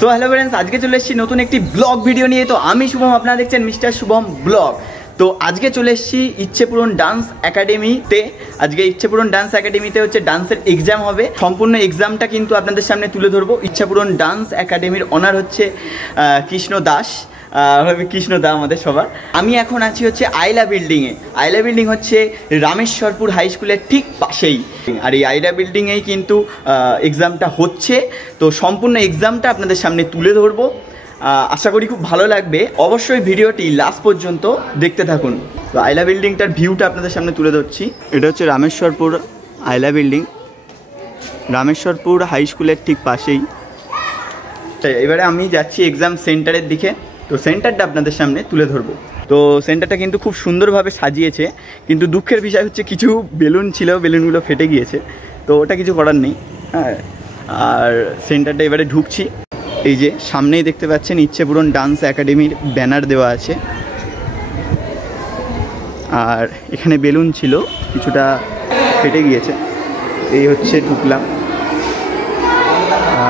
So hello friends, আজকে চলে এসেছি নতুন একটি ব্লগ ভিডিও নিয়ে। তো আমি শুভম, আপনারা দেখছেন মিস্টার শুভম ব্লগ। তো আজকে চলে এসেছি ইচ্ছেপূরণ ডান্স একাডেমিতে। আজকে ইচ্ছেপূরণ ডান্স একাডেমিতে হচ্ছে ডান্সের এক্সাম হবে। সম্পূর্ণ এক্সামটা কিন্তু আপনাদের সামনে তুলে ধরবো। ইচ্ছেপূরণ ডান্স একাডেমির অনার হচ্ছে কৃষ্ণ দাস, কৃষ্ণ দা আমাদের সবার। আমি এখন আছি হচ্ছে আইলা বিল্ডিংয়ে। আইলা বিল্ডিং হচ্ছে রামেশ্বরপুর হাই স্কুলের ঠিক পাশেই। আর এই আইলা বিল্ডিংয়েই কিন্তু এক্সামটা হচ্ছে। তো সম্পূর্ণ এক্সামটা আপনাদের সামনে তুলে ধরবো। আশা করি খুব ভালো লাগবে। অবশ্যই ভিডিওটি লাস্ট পর্যন্ত দেখতে থাকুন। তো আইলা বিল্ডিংটার ভিউটা আপনাদের সামনে তুলে ধরছি। এটা হচ্ছে রামেশ্বরপুর আইলা বিল্ডিং, রামেশ্বরপুর হাই স্কুলের ঠিক পাশেই। এবারে আমি যাচ্ছি এক্সাম সেন্টারের দিকে। তো সেন্টারটা আপনাদের সামনে তুলে ধরবো। তো সেন্টারটা কিন্তু খুব সুন্দরভাবে সাজিয়েছে, কিন্তু দুঃখের বিষয় হচ্ছে কিছু বেলুন ছিল, বেলুনগুলো ফেটে গিয়েছে। তো ওটা কিছু করার নেই। হ্যাঁ, আর সেন্টারটা এবারে ঢুকছি। এই যে সামনেই দেখতে পাচ্ছেন ইচ্ছেপূরণ ডান্স একাডেমির ব্যানার দেওয়া আছে। আর এখানে বেলুন ছিল, কিছুটা ফেটে গিয়েছে। এই হচ্ছে ঢুকলাম।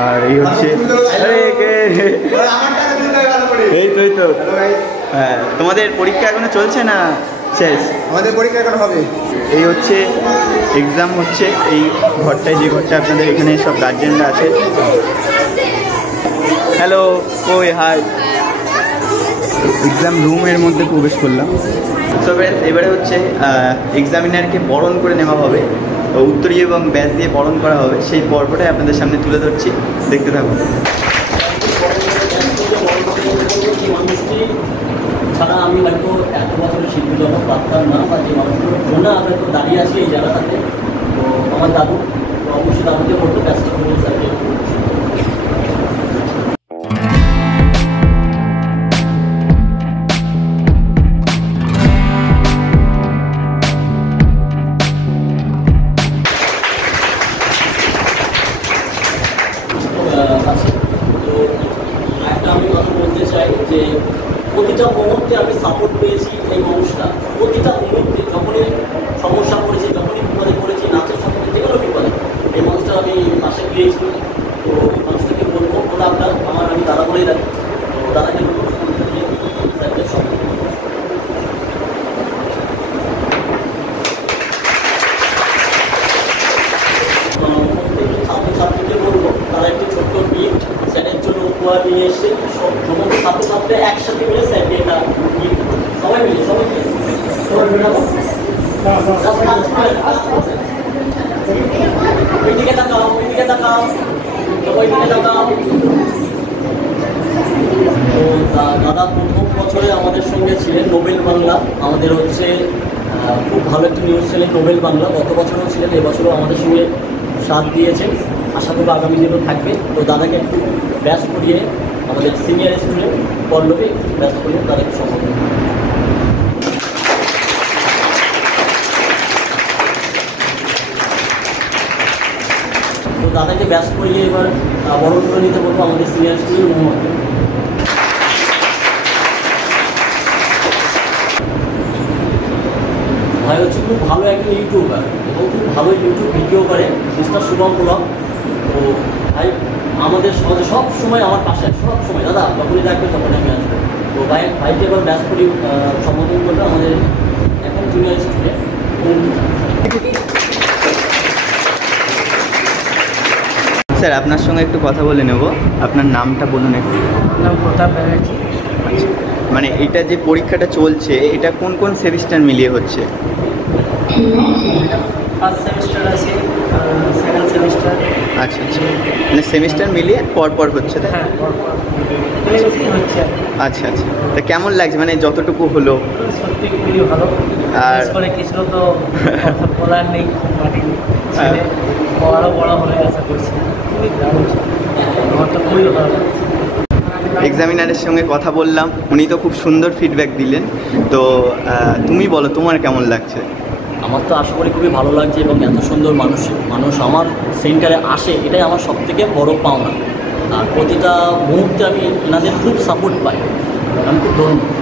আর এই হচ্ছে এই তো হ্যাঁ, তোমাদের পরীক্ষা এখনো চলছে না শেষ? আমাদের পরীক্ষা এখন হবে। এই হচ্ছে এক্সাম হচ্ছে এই ঘরটায়, যে ঘরটা আপনাদের এখানে সব গার্জেনরা আছে। হ্যালো, কই হাই। এক্সাম রুমের মধ্যে প্রবেশ করলাম। সো ফ্রেন্ডস, এবারে হচ্ছে এক্সামিনারকে বরণ করে নেওয়া হবে। উত্তরীয় এবং ব্যাচ দিয়ে বরণ করা হবে। সেই পর্বটাই আপনাদের সামনে তুলে ধরছি, দেখতে থাকুন। ছাড়া আমি হয়তো এত বছরের শিল্পজনক পারতাম না, বা যে মানুষগুলো মনে হয়তো দাঁড়িয়ে আছে এই জায়গাটাতে। তো আমার দাদু, তো অবশ্যই দাদুকে বলতো ব্যস্ত করবো স্যারকে। তো একটা আমি কথা বলতে চাই যে প্রতিটা মুহূর্তে আমি সাপোর্ট পেয়েছি এই মানুষটা। প্রতিটা মুহূর্তে যখনই সমস্যা পড়েছি, যখনই বিপদে পড়েছি, নাচের সম্পর্কে যে কোনো বিপদে এই মানুষটা আমি পাশে পেয়েছি। তো মানুষটাকে বলবো, বলে আপনার আমি দাদা বলেই রাখি। তো দাদাকে বলবো স্যারদের সঙ্গে ছাত্রছাত্রীকে বলবো তারা একটি ছোট্ট গিফট স্যারের জন্য উপহার নিয়ে এসে সমস্ত ছাত্রছাত্রী একসাথে মিলে স্যারকে এটা গিফট, সবাই মিলে ওইদিকে তাকাও, ওইদিকে তাকাও, ওইদিকে তাকাও। তো দাদা প্রথম বছরে আমাদের সঙ্গে ছিলেন নোবেল বাংলা। আমাদের হচ্ছে খুব ভালো একটি নিউজ চ্যানেল নোবেল বাংলা। গত বছরও ছিলেন, এবছরও আমাদের সঙ্গে সাথ দিয়েছেন। আশা করবো আগামী দিনও থাকবে। তো দাদাকে একটু ব্যাস করিয়ে আমাদের সিনিয়র স্টুডেন্ট পল্লবী ব্যাস করিয়ে তাদেরকে সম্মান। তো দাদাকে ব্যাস করিয়ে এবার বরণ করে নিতে বলবো আমাদের সিনিয়র স্টুডেন্ট মোহাম্মদকে। ভাই হচ্ছে খুব ভালো একজন ইউটিউবার এবং খুব ভালো ইউটিউব ভিডিও করে, মিস্টার শুভম ব্লগ। তো ভাই আমাদের সমাজে সব সময় আমার পাশে, সব সময় দাদা যখনই ডাকবে তখনই আমি আসবো। তো ভাইকে এবার ব্যাস করি সম্বোধন করবে আমাদের এখন জুনিয়র স্টুডেন্ট। স্যার, আপনার সঙ্গে একটু কথা বলে নেব। আপনার নামটা বলুন একটু। নাম প্রতাপ ব্যানার্জি। মানে এটা যে পরীক্ষাটা চলছে, এটা কোন কোন সেমিস্টার মিলিয়ে হচ্ছে? ফার্স্ট সেমিস্টার আছে, সেকেন্ড সেমিস্টার। আচ্ছা আচ্ছা, মানে সেমিস্টার মিলিয়ে পর হচ্ছে, তাই? হ্যাঁ, হচ্ছে। আচ্ছা আচ্ছা, তা কেমন লাগছে মানে যতটুকু হলো? সত্যি খুবই ভালো। আর করে কৃষ্ণ তো বলার নেই, মাটি ছেলে আরও বড় হলে আশা করছি। খুবই দারুণ, আমার তো খুবই ভালো লাগছে। এক্সামিনারের সঙ্গে কথা বললাম, উনি তো খুব সুন্দর ফিডব্যাক দিলেন। তো তুমি বলো, তোমার কেমন লাগছে? আমার তো আশা করি খুবই ভালো লাগছে, এবং এত সুন্দর মানুষ আমার সেন্টারে আসে, এটাই আমার সবথেকে বড় পাওনা। আর প্রতিটা মুহূর্তে আমি এনাদের খুব সাপোর্ট পাই, আমি খুব ধন্যবাদ।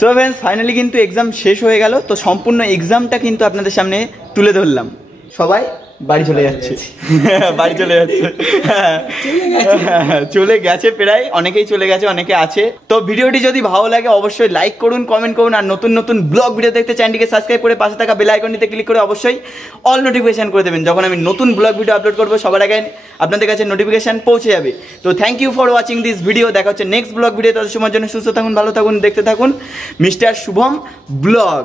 সো ফ্রেন্ডস ফাইনালি কিন্তু এক্সাম শেষ হয়ে গেল। তো সম্পূর্ণ এক্সামটা কিন্তু আপনাদের সামনে তুলে ধরলাম। সবাই বাড়ি চলে যাচ্ছে, বাড়ি চলে যাচ্ছে, চলে গেছে প্রায়, অনেকেই চলে গেছে, অনেকে আছে। তো ভিডিওটি যদি ভালো লাগে অবশ্যই লাইক করুন, কমেন্ট করুন, আর নতুন নতুন ব্লগ ভিডিও দেখতে চ্যানেলটিকে সাবস্ক্রাইব করে পাশে থাকা বেল আইকনটিতে ক্লিক করে অবশ্যই অল নোটিফিকেশন করে দেবেন। যখন আমি নতুন ব্লগ ভিডিও আপলোড করবো সবার আগে আপনাদের কাছে নোটিফিকেশন পৌঁছে যাবে। তো thank you for watching this video. দেখা হচ্ছে নেক্সট ব্লগ ভিডিও। তত সময়ের জন্য সুস্থ থাকুন, ভালো থাকুন, দেখতে থাকুন মিস্টার শুভম ব্লগ।